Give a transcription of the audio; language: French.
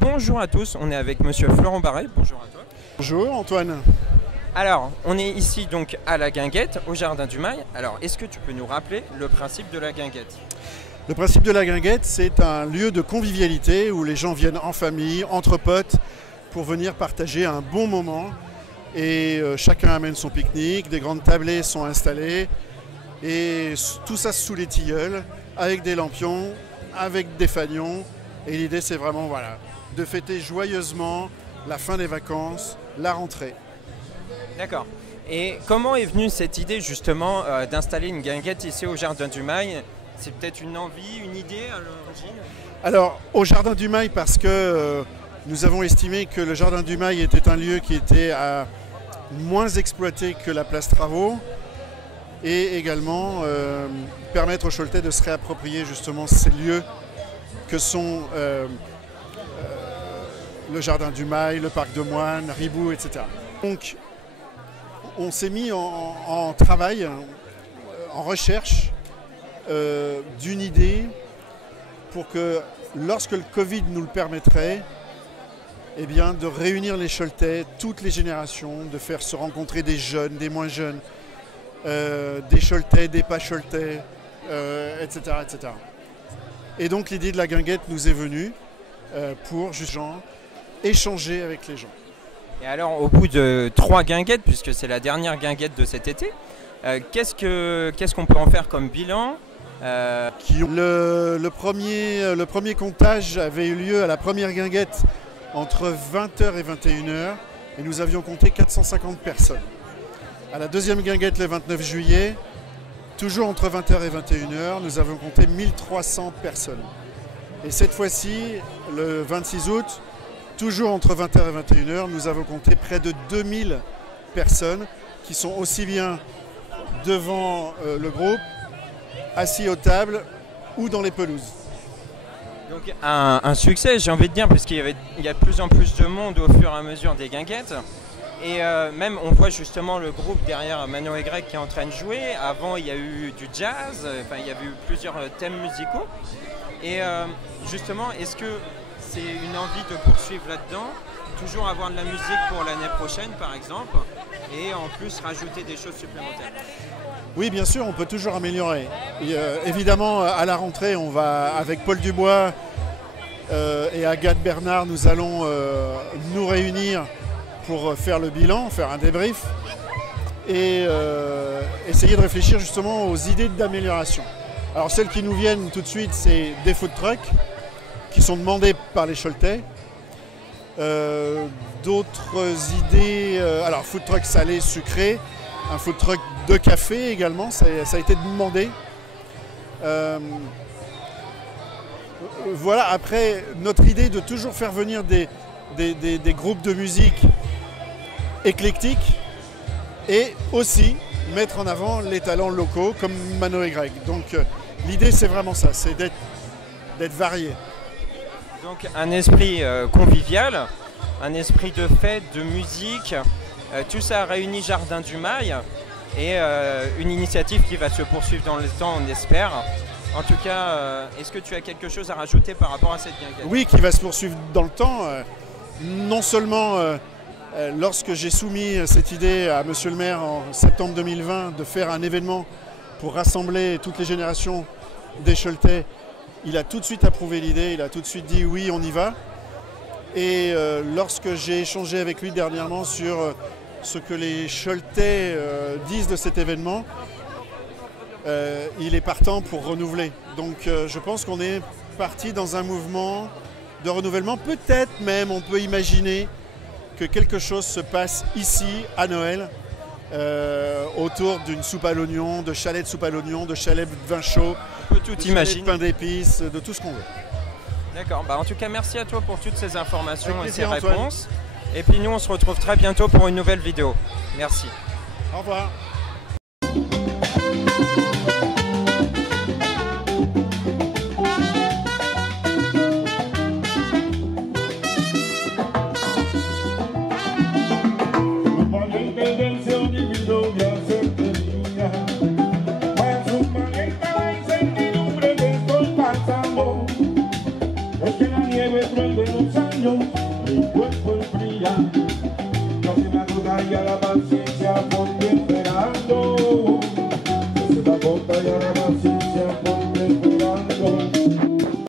Bonjour à tous, on est avec monsieur Florent Barret. Bonjour à toi. Bonjour Antoine. Alors, on est ici donc à la Guinguette, au Jardin du Mail. Alors, est-ce que tu peux nous rappeler le principe de la Guinguette? Le principe de la Guinguette, c'est un lieu de convivialité où les gens viennent en famille, entre potes, pour venir partager un bon moment. Et chacun amène son pique-nique, des grandes tablées sont installées. Et tout ça sous les tilleuls, avec des lampions, avec des fanions. Et l'idée, c'est vraiment voilà, de fêter joyeusement la fin des vacances, la rentrée. D'accord. Et comment est venue cette idée justement d'installer une guinguette ici au Jardin du Mail? C'est peut-être une envie, une idée à l'origine? Alors, au Jardin du Mail, parce que nous avons estimé que le Jardin du Mail était un lieu qui était moins exploité que la place Travaux, et également permettre aux Choletais de se réapproprier justement ces lieux que sont le Jardin du Mail, le Parc de Moine, Ribou, etc. Donc on s'est mis en travail, en recherche d'une idée pour que lorsque le Covid nous le permettrait, eh bien, de réunir les Choletais, toutes les générations, de faire se rencontrer des jeunes, des moins jeunes, des Choletais, des pas Choletais, etc., etc. Et donc l'idée de la guinguette nous est venue pour justement échanger avec les gens. Et alors au bout de 3 guinguettes, puisque c'est la dernière guinguette de cet été, qu'est-ce qu'on peut en faire comme bilan? Le premier comptage avait eu lieu à la première guinguette entre 20h et 21h et nous avions compté 450 personnes. À la deuxième guinguette le 29 juillet, toujours entre 20h et 21h, nous avons compté 1300 personnes. Et cette fois-ci, le 26 août, toujours entre 20h et 21h, nous avons compté près de 2000 personnes qui sont aussi bien devant le groupe, assis aux tables ou dans les pelouses. Donc un succès, j'ai envie de dire, puisqu'il y a de plus en plus de monde au fur et à mesure des guinguettes. Et même on voit justement le groupe derrière Mano et Greg qui est en train de jouer. Avant il y a eu du jazz, il y avait eu plusieurs thèmes musicaux. Et justement, est-ce que c'est une envie de poursuivre là-dedans, toujours avoir de la musique pour l'année prochaine par exemple, et en plus rajouter des choses supplémentaires? Oui, bien sûr, on peut toujours améliorer. Et, évidemment, à la rentrée, on va, avec Paul Dubois et Agathe Bernard, nous allons nous réunir pour faire le bilan, faire un débrief et essayer de réfléchir justement aux idées d'amélioration. Alors celles qui nous viennent tout de suite, c'est des food trucks qui sont demandés par les Choletais. D'autres idées, alors food truck salé, sucré, un food truck de café également, ça a été demandé. Voilà, après notre idée de toujours faire venir des groupes de musique éclectiques et aussi mettre en avant les talents locaux comme Mano et Greg. Donc l'idée c'est vraiment ça, c'est d'être varié. Donc un esprit convivial, un esprit de fête, de musique, tout ça réuni Jardin du Mail et une initiative qui va se poursuivre dans le temps, on espère. En tout cas, est-ce que tu as quelque chose à rajouter par rapport à cette guinguette? Oui, qui va se poursuivre dans le temps. Non seulement lorsque j'ai soumis cette idée à Monsieur le maire en septembre 2020 de faire un événement pour rassembler toutes les générations des Choletais, il a tout de suite approuvé l'idée, il a tout de suite dit oui, on y va. Et lorsque j'ai échangé avec lui dernièrement sur ce que les Choletais disent de cet événement, il est partant pour renouveler. Donc je pense qu'on est parti dans un mouvement de renouvellement. Peut-être même on peut imaginer que quelque chose se passe ici à Noël autour d'une soupe à l'oignon, de chalets de soupe à l'oignon, de chalets de vin chaud, on peut tout imaginer, de pain d'épices, de tout ce qu'on veut. D'accord, en tout cas merci à toi pour toutes ces informations et ces Antoine. réponses. Et puis nous on se retrouve très bientôt pour une nouvelle vidéo. Merci. Au revoir.